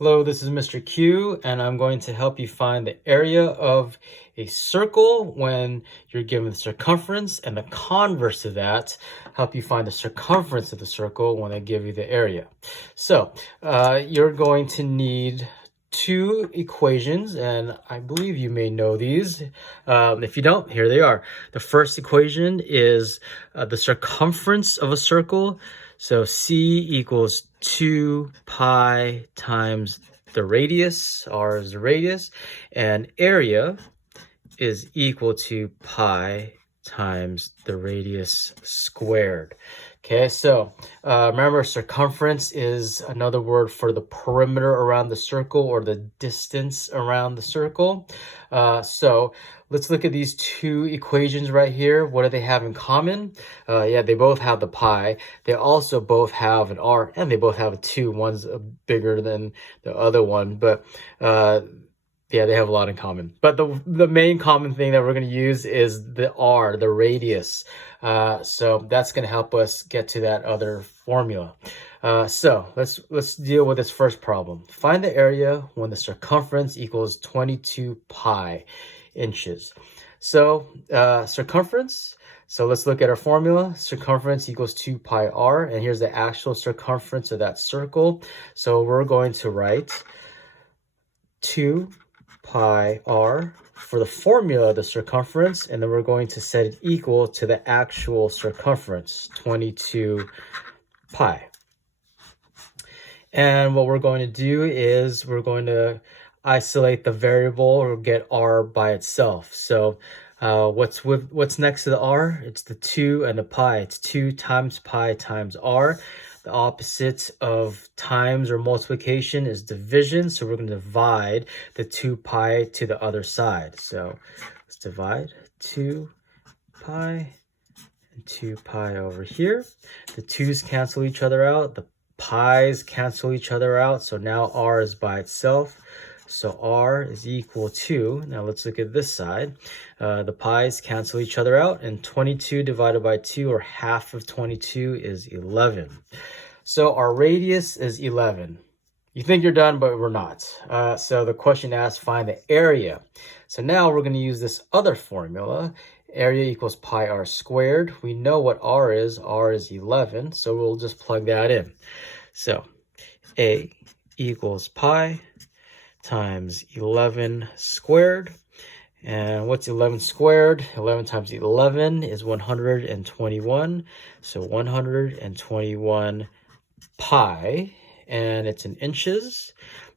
Hello, this is Mr. Q, and I'm going to help you find the area of a circle when you're given the circumference, and the converse of that, help you find the circumference of the circle when they give you the area. So, you're going to need two equations, and I believe you may know these. If you don't, here they are. The first equation is the circumference of a circle. So C equals 2 pi times the radius, r is the radius, and area is equal to pi times the radius squared. Okay, so remember, circumference is another word for the perimeter around the circle or the distance around the circle. So let's look at these two equations right here. What do they have in common? Yeah, they both have the pi. They also both have an r, and they both have a 2. One's bigger than the other one, but yeah, they have a lot in common. But the main common thing that we're going to use is the r, the radius. So that's going to help us get to that other formula. So let's deal with this first problem. Find the area when the circumference equals 22 pi inches. So circumference. So let's look at our formula. Circumference equals 2 pi r, and here's the actual circumference of that circle. So we're going to write 2 pi r for the formula of the circumference, and then we're going to set it equal to the actual circumference, 22 pi. And what we're going to do is we're going to isolate the variable or get r by itself. So what's next to the r? It's the 2 and the pi. It's 2 times pi times r. The opposite of times or multiplication is division. So we're going to divide the 2 pi to the other side. So let's divide 2 pi and 2 pi over here. The 2's cancel each other out. The pi's cancel each other out. So now r is by itself. So r is equal to, now let's look at this side. The pi's cancel each other out, and 22 divided by 2, or half of 22, is 11. So our radius is 11. You think you're done, but we're not. So the question asks, find the area. So now we're going to use this other formula. Area equals pi r squared. We know what r is. R is 11, so we'll just plug that in. So A equals pi times 11 squared. And what's 11 squared? 11 times 11 is 121. So 121 pi, and it's in inches.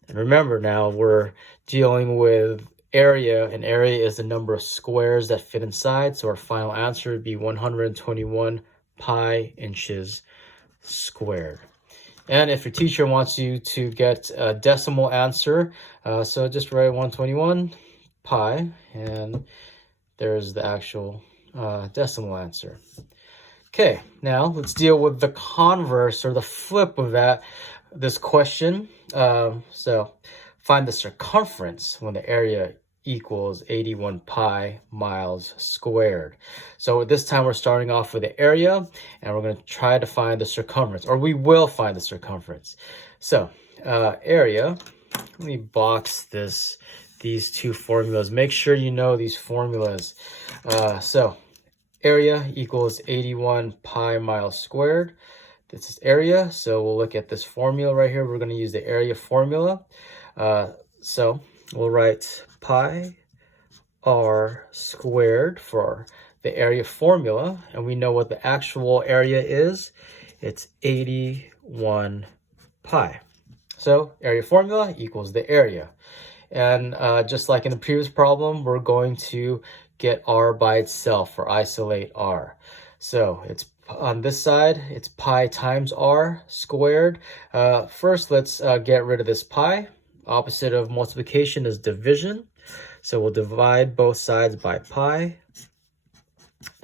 And remember, now we're dealing with area, and area is the number of squares that fit inside. So our final answer would be 121 pi inches squared. And if your teacher wants you to get a decimal answer, so just write 121 pi, and there's the actual decimal answer. Okay, now let's deal with the converse or the flip of this question. So find the circumference when the area equals 81 pi miles squared. So this time we're starting off with the area, and we're going to try to find the circumference, or we will find the circumference. So area, let me box these two formulas. Make sure you know these formulas. So area equals 81 pi miles squared. This is area, so we'll look at this formula right here. We're going to use the area formula. So we'll write pi r squared for the area formula, and we know what the actual area is. It's 81 pi. So area formula equals the area. And just like in the previous problem, we're going to get r by itself, or isolate r. So it's on this side, it's pi times r squared. First, let's get rid of this pi. Opposite of multiplication is division. So we'll divide both sides by pi.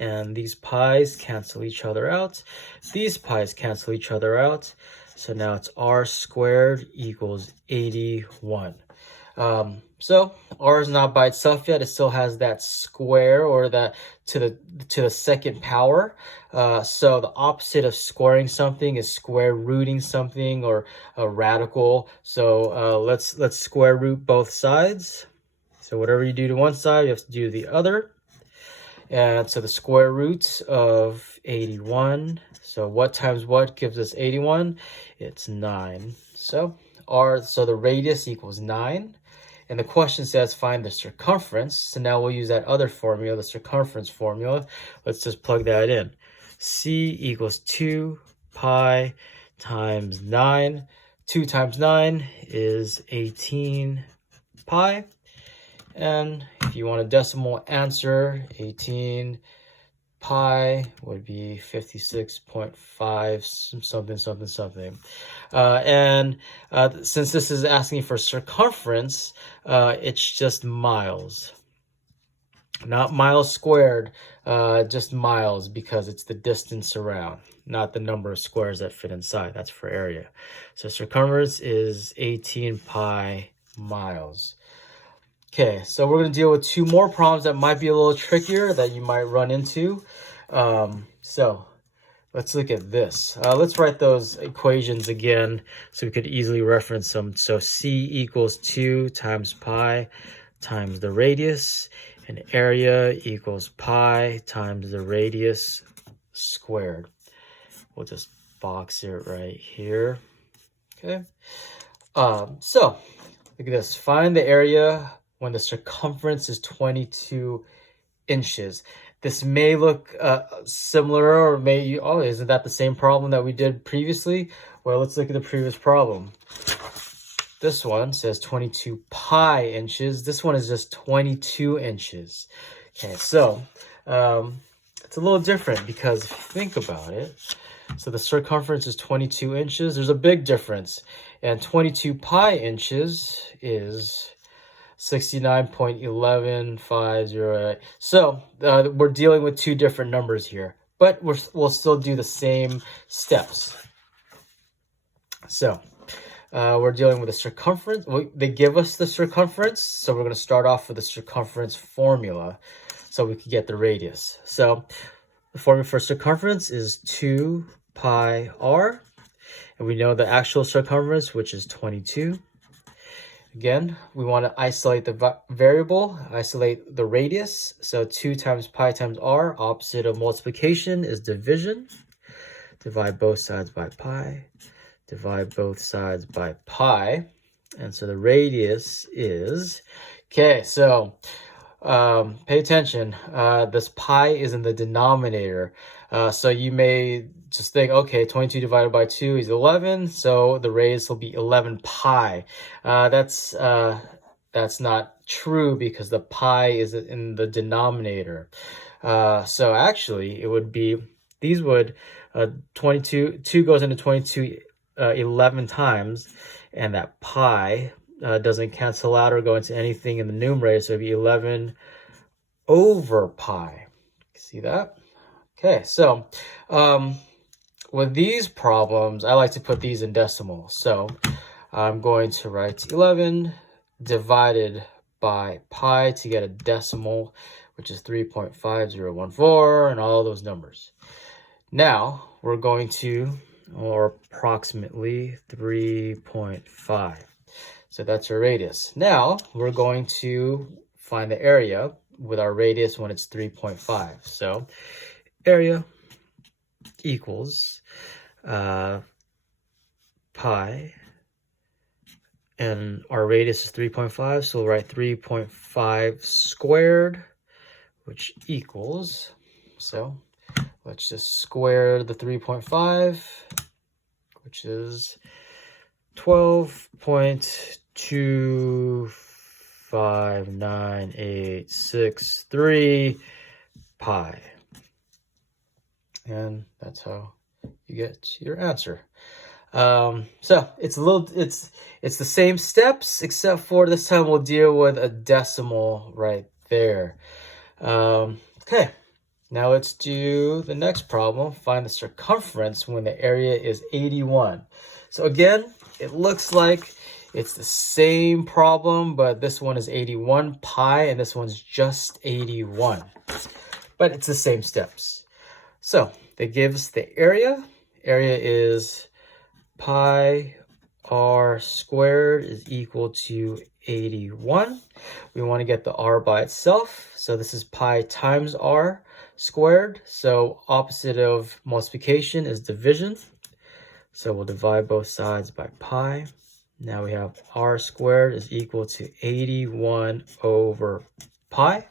And these pi's cancel each other out. These pi's cancel each other out. So now it's r squared equals 81. So r is not by itself yet. It still has that square, or that to the second power. So the opposite of squaring something is square rooting something, or a radical. So let's square root both sides. So whatever you do to one side, you have to do to the other. And so the square root of 81. So what times what gives us 81? It's 9. So the radius equals 9. And the question says find the circumference. So now we'll use that other formula, the circumference formula. Let's just plug that in. C equals 2 pi times 9. 2 times 9 is 18 pi. And if you want a decimal answer, 18 pi would be 56.5 something. Since this is asking for circumference, it's just miles. Not miles squared, just miles, because it's the distance around, not the number of squares that fit inside. That's for area. So circumference is 18 pi miles. Okay, so we're going to deal with two more problems that might be a little trickier that you might run into. So let's look at this. Let's write those equations again so we could easily reference them. So C equals 2 times pi times the radius, and area equals pi times the radius squared. We'll just box it right here. Okay. So look at this. Find the area when the circumference is 22 inches. This may look similar, or isn't that the same problem that we did previously? Well, let's look at the previous problem. This one says 22 pi inches. This one is just 22 inches. Okay, so it's a little different, because if you think about it, so the circumference is 22 inches. There's a big difference. And 22 pi inches is 69.11508. So we're dealing with two different numbers here, but we'll still do the same steps. So we're dealing with the circumference. They give us the circumference, so we're going to start off with the circumference formula so we can get the radius. So the formula for circumference is 2 pi r, and we know the actual circumference, which is 22. Again, we want to isolate the variable, isolate the radius. So 2 times pi times r, opposite of multiplication is division. Divide both sides by pi. Divide both sides by pi. And so the radius is, okay, so pay attention. This pi is in the denominator. So you may just think, okay, 22 divided by 2 is 11, so the radius will be 11 pi. That's not true, because the pi is in the denominator. So actually, it would be, these would, 2 goes into 22 11 times, and that pi doesn't cancel out or go into anything in the numerator, so it would be 11 over pi. See that? Okay, so with these problems, I like to put these in decimals. So I'm going to write 11 divided by pi to get a decimal, which is 3.5014, and all those numbers. Now we're going to, or approximately 3.5. So that's our radius. Now we're going to find the area with our radius when it's 3.5. So area equals pi, and our radius is 3.5, so we'll write 3.5 squared, which equals, so let's just square the 3.5, which is 12.259863 pi. And that's how you get your answer. So it's the same steps, except for this time we'll deal with a decimal right there. Okay, now let's do the next problem. Find the circumference when the area is 81. So again, it looks like it's the same problem, but this one is 81 pi and this one's just 81. But it's the same steps. So that gives the area. Area is pi r squared is equal to 81. We want to get the r by itself. So this is pi times r squared. So opposite of multiplication is division. So we'll divide both sides by pi. Now we have r squared is equal to 81 over pi.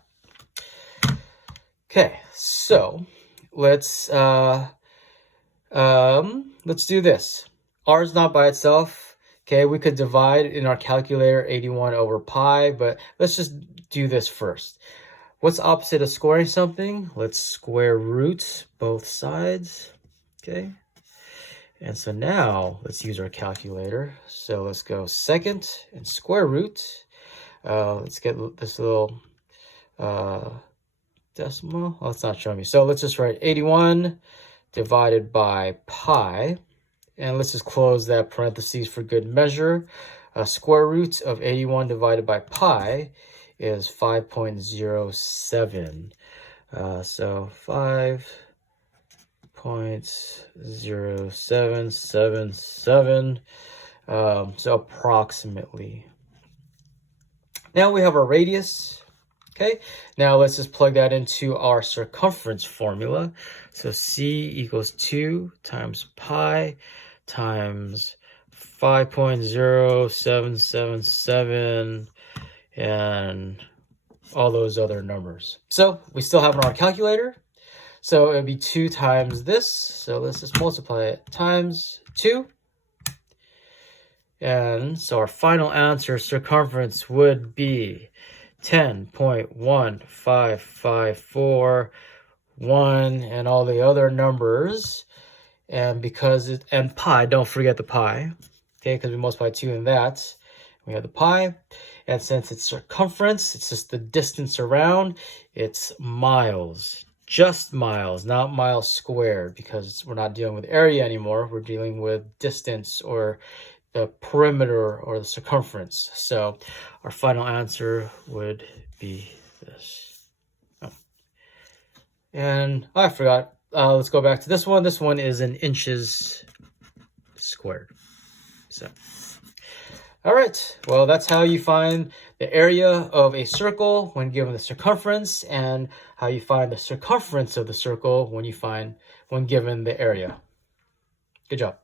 Okay, so let's do this. R is not by itself. Okay, we could divide in our calculator 81 over pi, but let's just do this first. What's opposite of squaring something? Let's square root both sides. Okay. And so now let's use our calculator. So let's go second and square root. Let's get this little decimal. Oh, it's not showing me. So let's just write 81 divided by pi. And let's just close that parentheses for good measure. Square root of 81 divided by pi is 5.07. So 5.0777. So approximately. Now we have our radius. Okay, now let's just plug that into our circumference formula. So C equals 2 times pi times 5.0777 and all those other numbers. So we still have our calculator. So it would be 2 times this. So let's just multiply it times 2. And so our final answer, circumference, would be 10.15541 and all the other numbers. And because it, and pi, don't forget the pi, okay, because we multiply 2 in that. We have the pi, and since it's circumference, it's just the distance around, it's miles, just miles, not miles squared, because we're not dealing with area anymore, we're dealing with distance or the perimeter or the circumference. So our final answer would be this. Oh. And I forgot. Let's go back to this one. This one is in inches squared. So, all right. Well, that's how you find the area of a circle when given the circumference, and how you find the circumference of the circle when given the area. Good job.